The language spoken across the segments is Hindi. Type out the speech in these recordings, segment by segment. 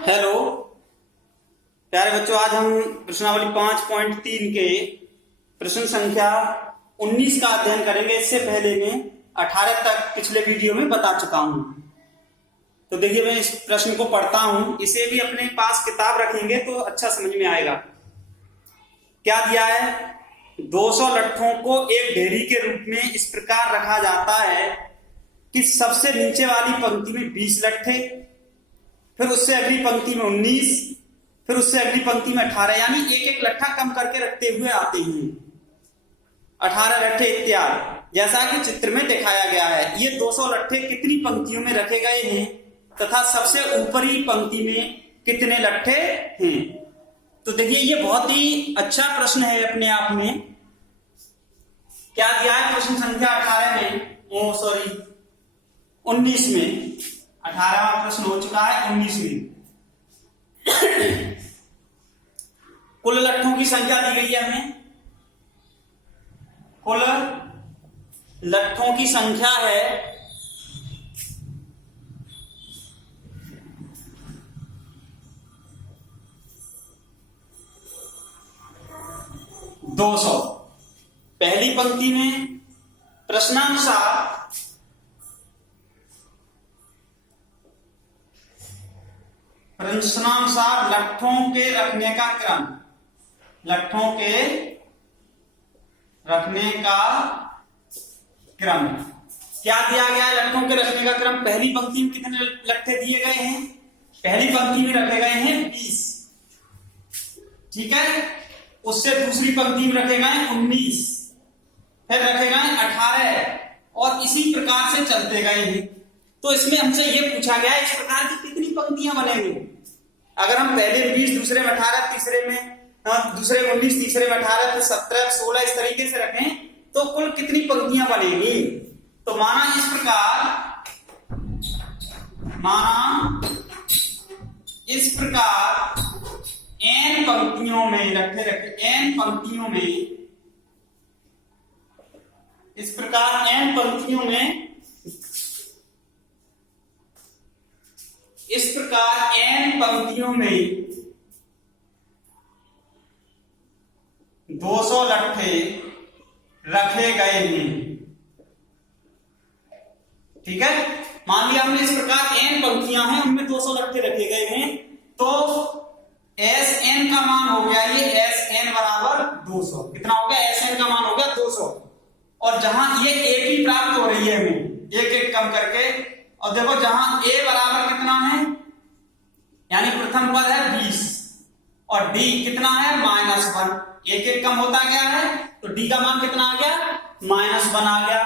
हेलो प्यारे बच्चों, आज हम प्रश्नावली 5.3 के प्रश्न संख्या 19 का अध्ययन करेंगे। इससे पहले मैं 18 तक पिछले वीडियो में बता चुका हूं। तो देखिए, मैं इस प्रश्न को पढ़ता हूं, इसे भी अपने पास किताब रखेंगे तो अच्छा समझ में आएगा। क्या दिया है? 200 लट्ठों को एक ढेरी के रूप में इस प्रकार रखा जाता है कि सबसे नीचे वाली पंक्ति में 20 लट्ठे, फिर उससे अगली पंक्ति में 19, फिर उससे अगली पंक्ति में 18, यानी एक एक लट्ठा कम करके रखते हुए आते हैं। 18 लट्ठे इत्यादि, जैसा कि चित्र में दिखाया गया है। ये 200 लट्ठे कितनी पंक्तियों में रखे गए हैं तथा सबसे ऊपरी पंक्ति में कितने लट्ठे हैं। तो देखिए, ये बहुत ही अच्छा प्रश्न है अपने आप में। क्या दिया है प्रश्न संख्या 18 में? 19 में। 18वां प्रश्न हो चुका है, 19 में कुल लट्ठों की संख्या दी गई है हमें। कुल लट्ठों की संख्या है 200। पहली पंक्ति में प्रश्नानुसार लट्ठों के रखने का क्रम, लट्ठों के रखने का क्रम क्या दिया गया है? लट्ठों के रखने का क्रम पहली पंक्ति में कितने लट्ठे दिए गए हैं? पहली पंक्ति में रखे गए हैं 20, ठीक है। उससे दूसरी पंक्ति में रखे गए 19, फिर रखे गए 18, और इसी प्रकार से चलते गए हैं। तो इसमें हमसे यह पूछा गया है, इस प्रकार की कितनी पंक्तियां बनेंगी? अगर हम पहले में 20, दूसरे में 18, तीसरे में दूसरे में 19, तीसरे में 18, फिर 17, 16 इस तरीके से रखें तो कुल कितनी पंक्तियां बनेंगी? तो माना इस प्रकार n पंक्तियों में रखे n पंक्तियों में, इस प्रकार n पंक्तियों में, इस प्रकार n पंक्तियों में 200 लट्ठे रखे गए हैं, ठीक है। मान लिया हमने इस प्रकार n पंक्तियां हैं, उनमें 200 लट्ठे रखे गए हैं। तो Sn का मान हो गया, ये Sn बराबर 200। कितना हो गया? Sn का मान हो गया 200। और जहां ये a की प्राप्त हो रही है हमें एक एक कम करके, और देखो जहां a बराबर कितना है, यानी प्रथम पद है 20 और d कितना है -1, एक एक कम होता गया है, तो d का मान कितना आ गया? -1 आ गया।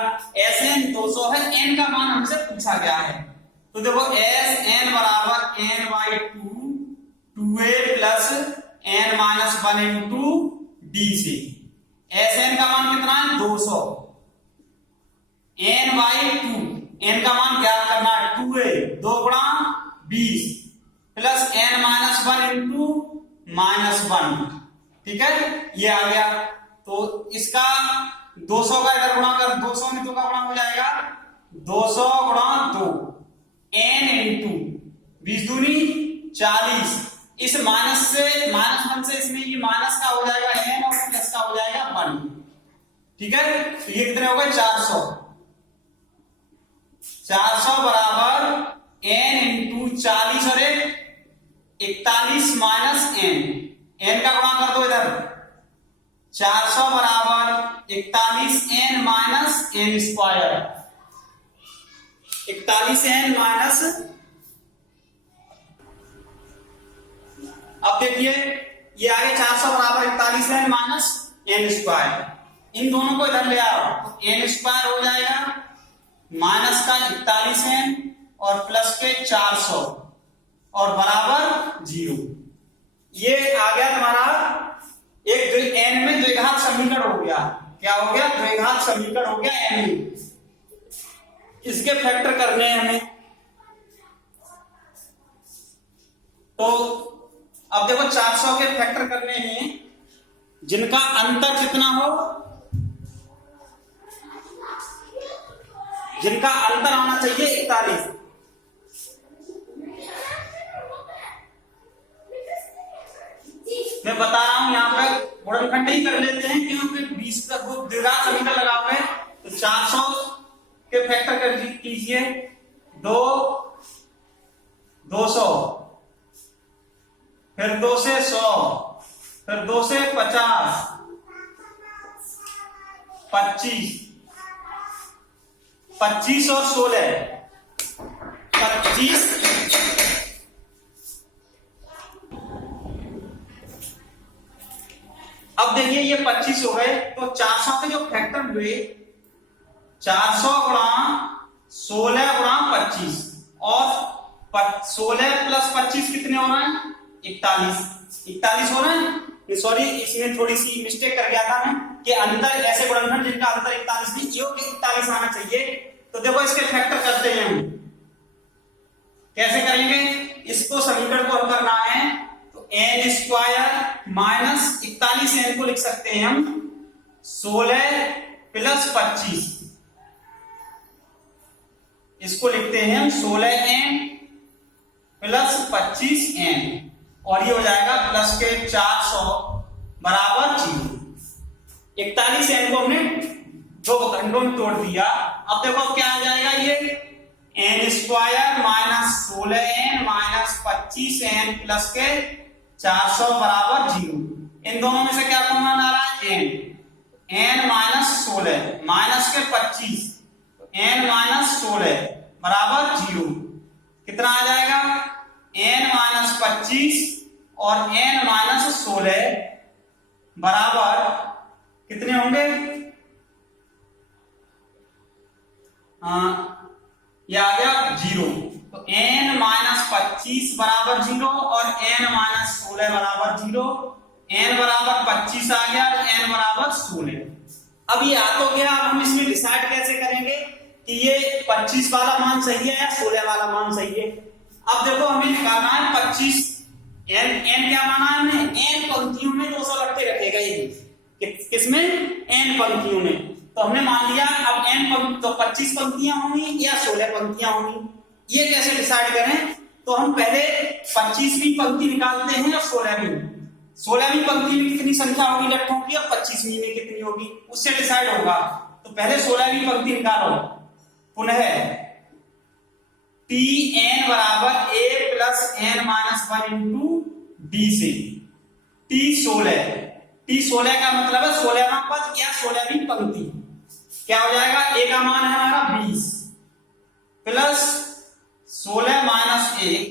Sn 200 है, n का मान हमसे पूछा गया है। तो देखो Sn बराबर n/2 2a plus n-1 into d से। Sn का मान कितना है? 200। n/2, n का मान क्या करना है? 2a, 2 गुणा 20 प्लस n-1 इंटू -1, ठीक है। ये आ गया। तो इसका 200 का इधर गुणा कर, 200 में 2 का गुणा हो जाएगा, 200 गुणा 2 n इंटू 20 दूनी 40। इस -1 से इसमें ये माइनस का हो जाएगा n और प्लस का हो जाएगा 1, ठीक है। तो ये कितने हो गए? 400। 400 बराबर n इंटू 40 और 41 माइनस n का गुणा कर दो इधर। 400 बराबर 41n minus n square, 41n minus. अब देखिए, ये आगे 400 बराबर 41n माइनस n स्क्वायर। इन दोनों को इधर ले आओ तो n स्क्वायर हो जाएगा, माइनस का 41n और प्लस के 400 और बराबर 0। ये आ गया तुम्हारा एक n में द्विघात समीकरण हो गया। क्या हो गया? द्विघात समीकरण हो गया n में। इसके फैक्टर करने हैं हमें। तो अब देखो 400 के फैक्टर करने हैं, जिनका अंतर कितना हो, जिनका अंतर आना चाहिए 41। मैं बता रहा हूं, यहाँ पे गुणनखंड ही कर लेते हैं क्योंकि 20 का वो द्विघात समीकरण लगाओगे तो 400 के फैक्टर कर कीजिए, 2 200, फिर 2 से 100, फिर 2 से 50, 25, 25 और 16, 25, अब देखिए ये 25 हो गए, तो 400 के जो फैक्टर हुए 400 गुणा 16 गुणा 25, और 16 प्लस 25 कितने हो रहे हैं? 41 हो रहे हैं। सॉरी, इसमें थोड़ी सी मिस्टेक कर गया था मैं कि अंतर ऐसे गुणनखंड जिनका अंतर 41 नहीं, योग 41 आना चाहिए। तो देखो इसके फैक्टर करते हैं हम, कैसे करेंगे? इसको समीकरण को हल करना है तो n स्क्वायर माइनस 41 n को लिख सकते हैं हम 16 प्लस 25, इसको लिखते हैं हम 16n प्लस 25n, और ये हो जाएगा प्लस के 400 बराबर 0। 41n को हमने दो खंडों में तोड़ दिया। अब देखो क्या आ जाएगा, ये n square minus 16n minus 25n plus के 400 बराबर 0। इन दोनों में से क्या कॉमन आ रहा है? n माइनस 16 माइनस के 25, n माइनस 16 बराबर 0। कितना आ जाएगा? n माइनस 25 और n माइनस 16 बराबर कितने होंगे? ये आ गया 0। तो n माइनस 25 बराबर 0 और n माइनस 16 बराबर 0। n बराबर 25 आ गया और n बराबर 16। अब ये आ तो गया, अब हम इसमें डिसाइड कैसे करेंगे कि ये 25 वाला मान सही है या 16 वाला मान सही है? अब देखो हमें निकालना है 25, n क्या माना है हमने? n पंक्तियों में 200 लट्ठे रखे गए। किसमें? n पंक्तियों में। तो हमने मान लिया अब n तो 25 पंक्तियां होंगी या 16 पंक्तियां होंगी। ये कैसे डिसाइड करें? तो हम पहले 25वीं पंक्ति निकालते हैं और 16वीं पंक्ति में कितनी संख्या होगी लट्ठों की और 25वीं में कितनी होगी, उससे डिसाइड होगा। तो पहले 16वीं पंक्ति निकालो। पुनः tn बराबर a plus n minus 1 into d से t16 का मतलब है 16वां पद या 16वीं पंक्ति। क्या हो जाएगा? a का मान है हमारा 20 प्लस 16 माइनस 1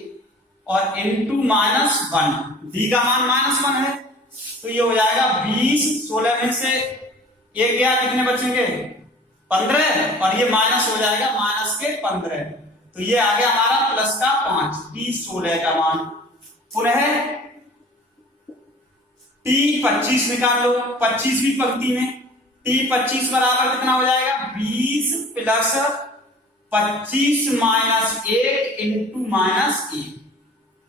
और इंटू माइनस 1, d का मान माइनस 1 है। तो ये हो जाएगा 20, 16 में से 1 गया, कितने बचेंगे? 15, और ये माइनस हो जाएगा माइनस के 15। तो ये आ गया हमारा प्लस का 5, t16 का मान। पुनः t25 निकाल लो 25वीं पंक्ति में। t25 बराबर कितना हो जाएगा? 20 प्लस 25 माइनस 1 इंटू माइनस 1।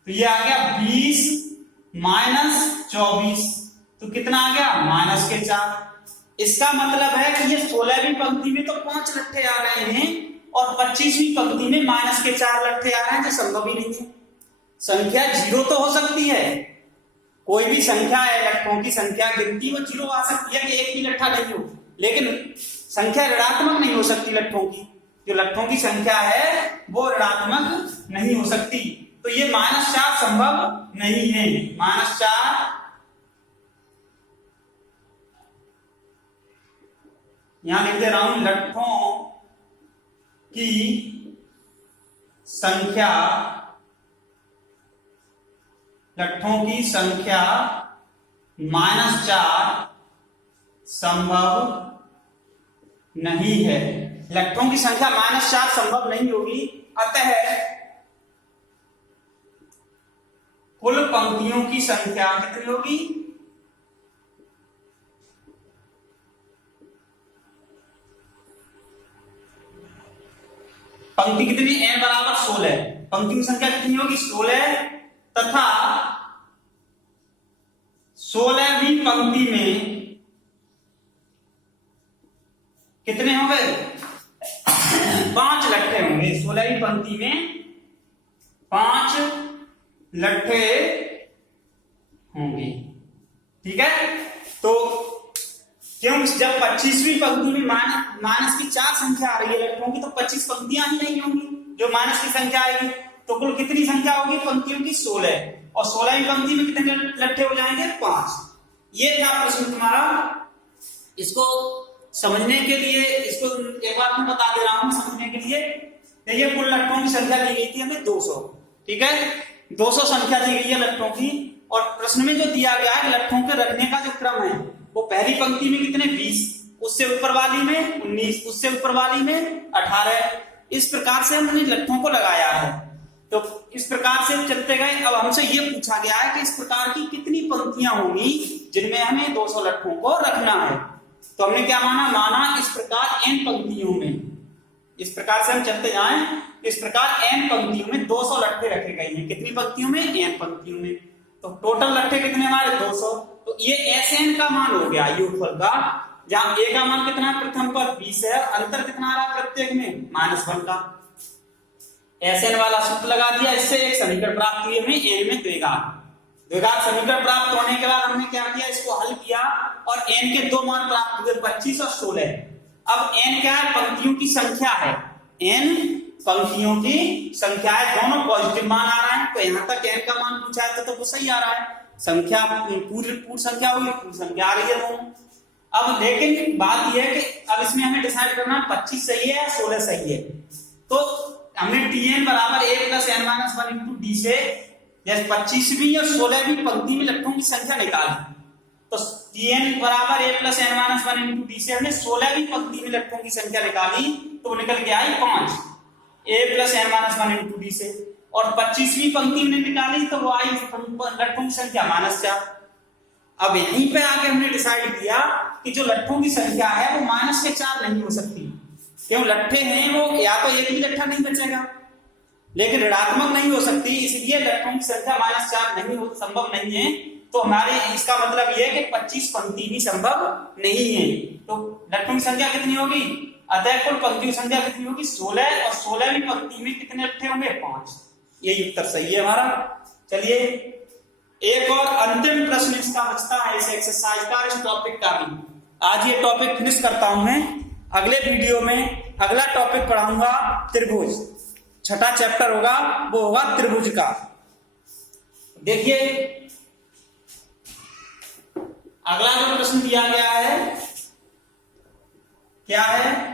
तो ये आ गया 20 माइनस 24, तो कितना आ गया? माइनस के 4। इसका मतलब है कि ये 16वीं पंक्ति में तो 5 लट्ठे आ रहे हैं और 25वीं पंक्ति में माइनस के 4 लट्ठे आ रहे हैं, जो संभव ही नहीं है। संख्या 0 तो हो सकती है, कोई भी संख्या है, लट्ठों की संख्या गिनती वो 0 आ सकती है कि एक ही लट्ठा नहीं हो, लेकिन संख्या ऋणात्मक नहीं हो सकती लट्ठों की। जो लट्ठों की संख्या है वो ऋणात्मक नहीं हो सकती। तो ये -4 संभव नहीं है। -4 यहां लिख दे रहा हूं, लट्ठों की संख्या -4 संभव नहीं है। लट्ठों की संख्या -4 संभव नहीं होगी। अतः कुल पंक्तियों की संख्या कितनी होगी? पंक्ति कितनी? n बराबर 16। पंक्ति की संख्या कितनी होगी? 16, तथा 16वीं पंक्ति में कितने होंगे? 5 लट्ठे होंगे। 16वीं पंक्ति में 5 लट्ठे होंगे। ठीक है। तो क्यों, जब 25वीं पंक्ति में माइनस की 4 संख्या आ रही है लट्ठों की, तो 25 पंक्तियां ही नहीं होंगी जो माइनस की संख्या आएगी। तो कुल कितनी संख्या होगी पंक्तियों की? 16। और 16वीं पंक्ति में कितने लट्ठे हो जाएंगे? 5। ये था प्रश्न तुम्हारा। इसको समझने के लिए इसको एक बार मैं बता दे रहा हूं समझने के लिए। देखिए कुल लट्ठों की संख्या दी गई थी हमें 200, ठीक है, 200 संख्या दी गई है लट्ठों की। और प्रश्न में जो दिया गया है लट्ठों के रखने का जो क्रम है, वो पहली पंक्ति में कितने? 20, उससे ऊपर वाली में 19, उससे ऊपर वाली में 18। इस प्रकार से हमने लट्ठों को लगाया है। तो इस प्रकार से चलते गए। अब हमसे ये पूछा गया है कि इस प्रकार की कितनी पंक्तियां होंगी जिनमें हमें 200 लट्ठों को रखना है। तो हमने क्या माना इस प्रकार n पंक्तियों में, इस प्रकार से हम चलते जाएं, इस प्रकार n पंक्तियों में 200 लट्ठे रखे गए हैं। कितनी पंक्तियों में? n पंक्तियों में। तो टोटल लट्ठे कितने हमारे? 200। तो ये Sn का मान हो गया योगफल का, जहां a का मान कितना है प्रथम पर? 20 है। अंतर कितना आ रहा प्रत्येक में? -1 का। Sn वाला सूत्र लगा दिया, इससे एक समीकरण प्राप्त हुई हमें n में द्विघात समीकरण प्राप्त होने के बाद हमने क्या किया? इसको हल किया और n के 2 मान प्राप्त हुए, 25 और 16। अब n क्या है? पंक्तियों की संख्या है। n पंक्तियों की संख्या है, दोनों पॉजिटिव मान आ रहा है। तो यहां तक n का मान पूछा है तो वो सही आ रहा है। संख्या पूर्ण संख्या हुई, पूर्ण संख्या आ रही है दोनों। अब लेकिन बात यह है कि अब इसमें हमें डिसाइड करना 25 सही है या 16 सही है। तो हमने tn बराबर a plus n-1 into D से 25वीं और 16वीं पंक्ति में लट्ठों की संख्या निकाली। तो tn बराबर a plus n-1 into D से हमने 16वीं पंक्ति में लट्ठों की संख्या निकाली, तो वो निकल के आई 5 a plus n-1 into D से। और 25वीं पंक्ति में निकाली तो वो आई लट्ठों की संख्या -4। अब यहीं पे आके हमने डिसाइड किया कि जो लट्ठों की संख्या है वो -4 नहीं हो सकती। क्यों? लट्ठे हैं वो, या तो एक भी लट्ठा नहीं बचेगा, लेकिन ऋणात्मक नहीं हो सकती, इसलिए लट्ठों की संख्या -4 नहीं हो, संभव नहीं है। तो हमारे इसका मतलब यह है कि 25 पंक्ति भी संभव नहीं है। तो लट्ठों की संख्या कितनी होगी? अतः कुल पंक्तियों की संख्या कितनी होगी? 16। और 16वीं पंक्ति में कितने लट्ठे होंगे? 5। यही उत्तर सही है हमारा। चलिए एक और अंतिम प्रश्न इसका बचता है इस एक्सरसाइज का, इस टॉपिक का भी। आज ये टॉपिक फिनिश करता हूं मैं। अगले वीडियो में अगला टॉपिक पढ़ाऊंगा त्रिभुज। 6ठा चैप्टर होगा, वो होगा त्रिभुज का। देखिए अगला जो प्रश्न दिया गया है क्या है?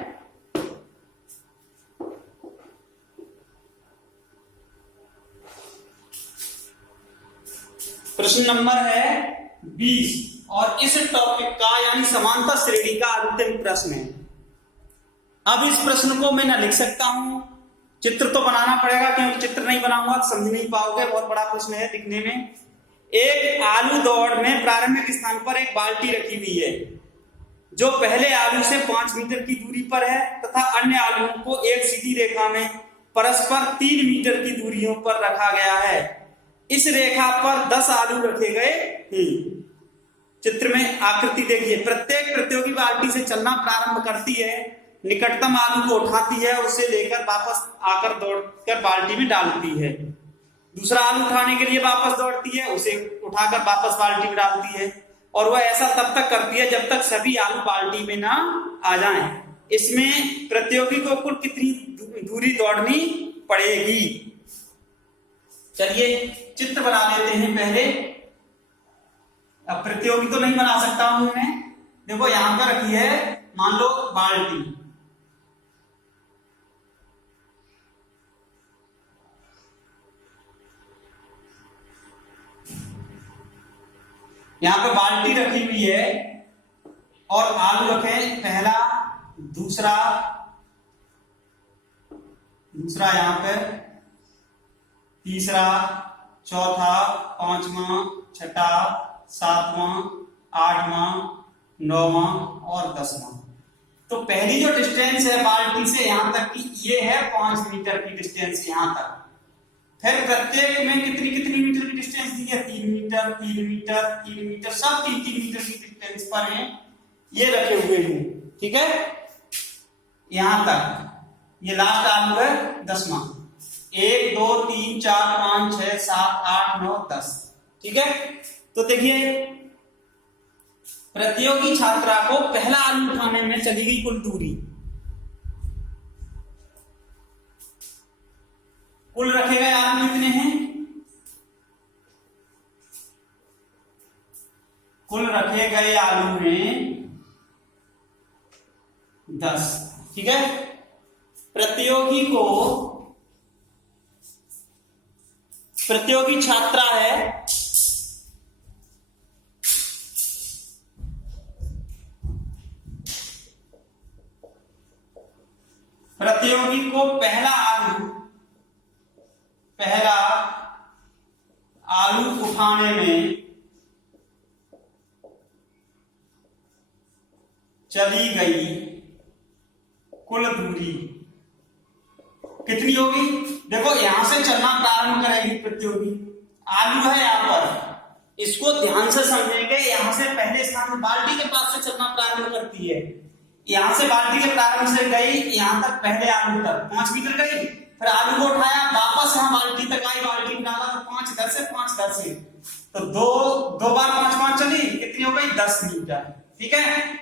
प्रश्न नंबर है 20 और इस टॉपिक का यानी समांतर श्रेणी का अंतिम प्रश्न है। अब इस प्रश्न को मैं न लिख सकता हूं, चित्र तो बनाना पड़ेगा, क्योंकि चित्र नहीं बनाऊंगा तो समझ नहीं पाओगे। बहुत बड़ा प्रश्न है लिखने में। एक आलू दौड़ में प्रारंभिक स्थान पर एक बाल्टी रखी हुई है जो पहले आलू से 5 मीटर की दूरी पर है तथा अन्य आलुओं को एक सीधी रेखा में परस्पर 3 मीटर की दूरियों पर रखा गया है। इस रेखा पर 10 आलू रखे गए हैं। चित्र में आकृति देखिए। प्रत्येक प्रतियोगी बाल्टी से चलना प्रारंभ करती है, निकटतम आलू को उठाती है और उसे लेकर वापस आकर दौड़कर बाल्टी में डालती है। दूसरा आलू उठाने के लिए वापस दौड़ती है, उसे उठाकर वापस बाल्टी में डालती है। और वह ऐसा तब तक करती है जब तक सभी आलू बाल्टी में ना आ जाएं। इसमें प्रतियोगी को कुल कितनी दूरी दौड़नी पड़ेगी? चलिए चित्र बना लेते हैं पहले। अब प्रतियोगी तो नहीं बना सकता हूं मैं। देखो यहां पर रखी है मान लो बाल्टी, यहां पे बाल्टी रखी हुई है और आलू रखे पहला, दूसरा यहां पे, तीसरा, चौथा, पांचवा, छठा, सातवां, आठवां, नौवां और 10वां। तो पहली जो डिस्टेंस है बाल्टी से यहां तक की ये है 5 मीटर की डिस्टेंस यहां तक। फिर प्रत्येक में कितनी मीटर की डिस्टेंस दी है? 3 मीटर, 3 मीटर, 3 मीटर, सब 3 मीटर की डिस्टेंस पर हैं ये रखे हुए हैं। ठीक है, यहां तक ये लास्ट आलू है 10वां। 1 2 3 4 5 6 7 8 9 10। ठीक है, तो देखिए प्रतियोगी छात्रा को पहला आलू उठाने में चली गई कुल दूरी, कुल रखे गए आलू कितने हैं? कुल रखे गए आलू में 10। ठीक है, प्रतियोगी छात्रा है, प्रतियोगी को पहला आलू उठाने में चली गई कुल दूरी कितनी होगी? देखो यहां से चलना प्रारंभ करेगी प्रतियोगी, आलू है यहां पर, इसको ध्यान से समझेंगे। यहां से पहले स्थान में बाल्टी के पास से चलना प्रारंभ करती है, यहां से बाल्टी के प्रारंभ से गई यहां तक, पहले आलू तक 5 मीटर गई, फिर आलू को उठाया वापस यहां बाल्टी तक आई, बाल्टी में डाला तो 5 इधर से 5 इधर से, तो दो बार 5 चली, कितनी हो गई? 10 मीटर। ठीक है,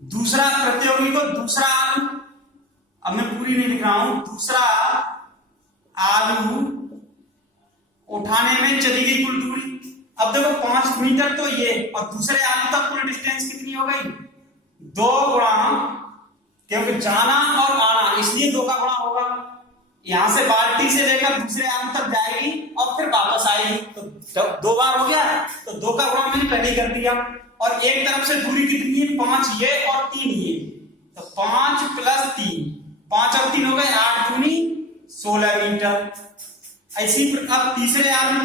दूसरा प्रतियोगी को दूसरा आलू, अब मैं पूरी नहीं लिख रहा हूं, दूसरा आलू उठाने में चली गई कुल दूरी। अब देखो 5 मीटर तो ये, और दूसरे आलू तक कुल डिस्टेंस कितनी हो गई? 2 गुणा, क्योंकि जाना और आना इसलिए 2 का गुणा होगा। यहां से बाल्टी से लेकर दूसरे आलू तक जाएगी और फिर वापस आएगी, तो 2 बार हो गया, तो 2 का गुणा मैंने पहले कर दिया। और एक तरफ से दूरी कितनी है? 5 ये और 3 ये, तो 5 + 3, 5 और 3 हो गए 8 दूनी 16 मीटर। ऐसी प्रकार तीसरे आलू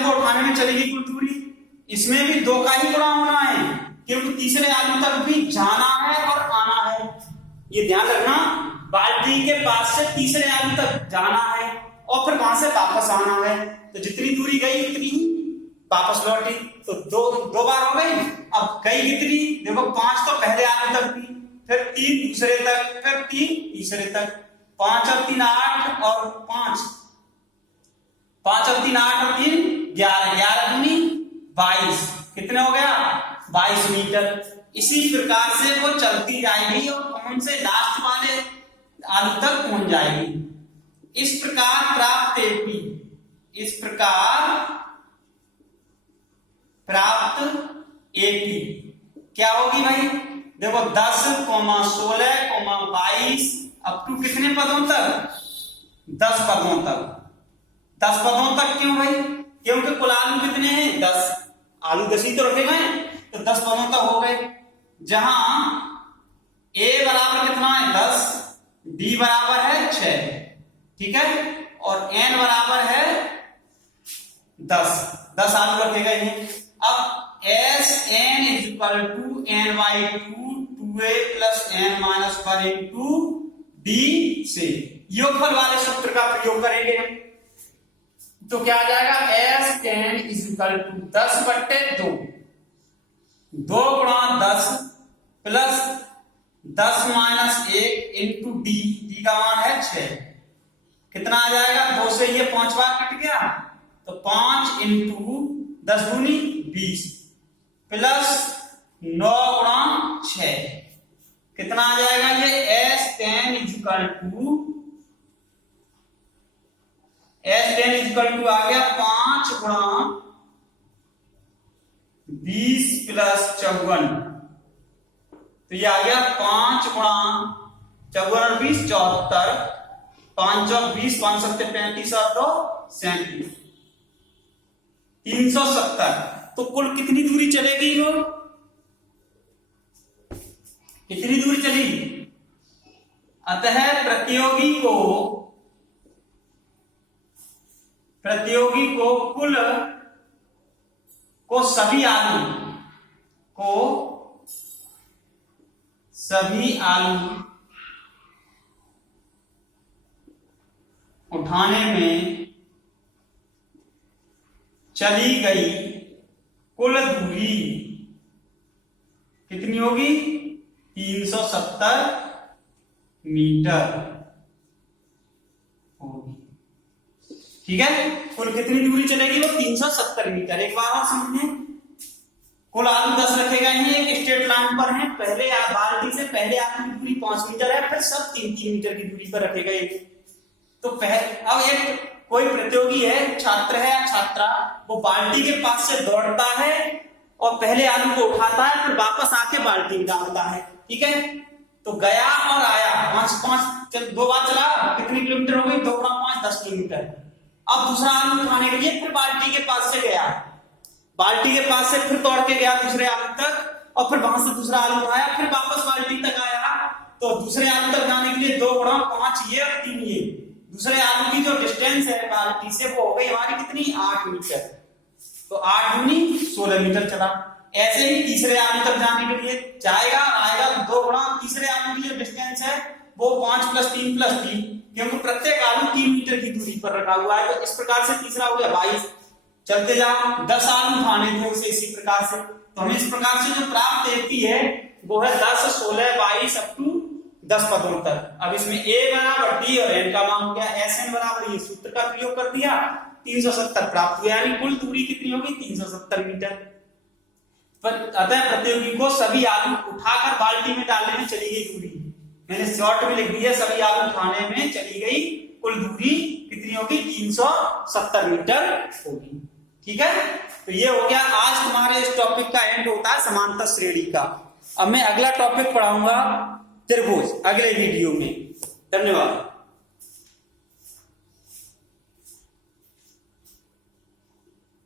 को उठाने में चलेगी कुल दूरी, इसमें भी 2 का ही गुणा होना है, क्योंकि तीसरे आलू तक भी जाना है और आना है। ये ध्यान रखना, बाल्टी के पास से तीसरे आलू तक जाना है और फिर वहां से वापस आना है, तो जितनी दूरी गई उतनी ही वापस लौटी, तो दो बार हो गई। अब गई कितनी? देखो 5 तो पहले आलू तक थी, फिर 3 दूसरे तक, फिर 3 तीसरे तक, 5 और 3 8 और 5 और 3 8 और 3 11, 11 दूनी 22, कितने हो गया? 22 मीटर। इसी प्रकार से वो चलती जाएगी और कौन से लास्ट वाले आलू तक पहुंच जाएगी। इस प्रकार प्राप्त एपी क्या होगी भाई? देखो 10, 16, 22 अप टू कितने पदों तक? 10 पदों तक। 10 पदों तक क्यों भाई? क्योंकि कुल आलू कितने हैं? 10, आलू 10 ही तो रखे गए, तो 10 पदों तक हो गए, जहां a बराबर कितना है? 10, d बराबर है 6, ठीक है, और n बराबर है 10, 10 आलू रखे गए हैं। अब Sn = n/2 2a + n - 1 into d से योगफल वाले सूत्र का प्रयोग करेंगे हम, तो क्या आ जाएगा? Sn = 10/2, 2 × 10 + 10 - 1 into d, d का मान है 6, कितना आ जाएगा? 2 से ये 5 बार कट गया, तो 5 × 10 दूनी 20 प्लस 9 × 6, कितना आ जाएगा? ये Sn = आ गया 5 × 20 + 54, तो ये आ गया 5 × 54 और 20 74, 5 और 20 5 7 35 और 2 37, 370। तो कुल कितनी दूरी चलेगी? वो कितनी दूरी चली? अतः प्रतियोगी को कुल सभी आलू उठाने में चली गई कुल दूरी कितनी होगी? 370 मीटर होगी। ठीक है, कुल कितनी दूरी चलेगी वो 370 मीटर। एक बार और समझें, कुल आलू 10 रखे गए हैं, एक स्ट्रेट लाइन पर हैं, पहले बाल्टी से पहले आलू की दूरी 5 मीटर है, फिर सब 3-3 मीटर की दूरी पर रखे गए। तो अब एक कोई प्रतियोगी है, छात्र है या छात्रा, वो बाल्टी के पास से दौड़ता है और पहले आलू को उठाता है, फिर वापस आके बाल्टी में डालता है। ठीक है, तो गया और आया 2 बार चला, कितने किलोमीटर हो गई, 2 गुणा 5 10 किलोमीटर। अब दूसरा आलू उठाने के लिए फिर बाल्टी के पास से गया, बाल्टी के पास से फिर दौड़ के गया दूसरे आलू तक, और फिर वहां से दूसरा आलू उठाया, फिर वापस बाल्टी तक आया। तो दूसरे आलू तक जाने के लिए 2 गुणा 5 ये और 3 ये, दूसरे आलू की जो डिस्टेंस है बाल्टी से वो हो गई हमारी कितनी, 8 मीटर। तो 8 दूनी 16 मीटर चला। ऐसे ही तीसरे आलू तक जाने के लिए जाएगा आएगा 2 गुणा, तीसरे आलू की जो डिस्टेंस है वो 5 + 3 + 3, क्योंकि प्रत्येक आलू 3 मीटर की दूरी पर रखा हुआ है। तो इस प्रकार से तीसरा हो गया 22। चलते जाओ, 10 आलू उठाने थे उसे इसी प्रकार से, तो हमें इस प्रकार से जो प्राप्त होती है वो है 10 16 22 अप टू 10 पदों तक। अब इसमें a बराबर d और n का मान हो गया, SN बराबर ये सूत्र का प्रयोग कर दिया, 370 प्राप्त हुआ, यानी कुल दूरी कितनी होगी 370 मीटर। पर अतः प्रतियोगी को सभी आलू उठाकर बाल्टी में डालने में चली गई दूरी, मैंने शॉर्ट में लिख दिया, सभी आलू उठाने में चली गई कुल दूरी कितनी होगी, 370 मीटर होगी। ठीक है, तो ये हो गया आज तुम्हारे इस टॉपिक का एंड होता है समांतर श्रेणी का। अब मैं अगला टॉपिक पढ़ाऊंगा त्रिभुज अगले वीडियो में। धन्यवाद।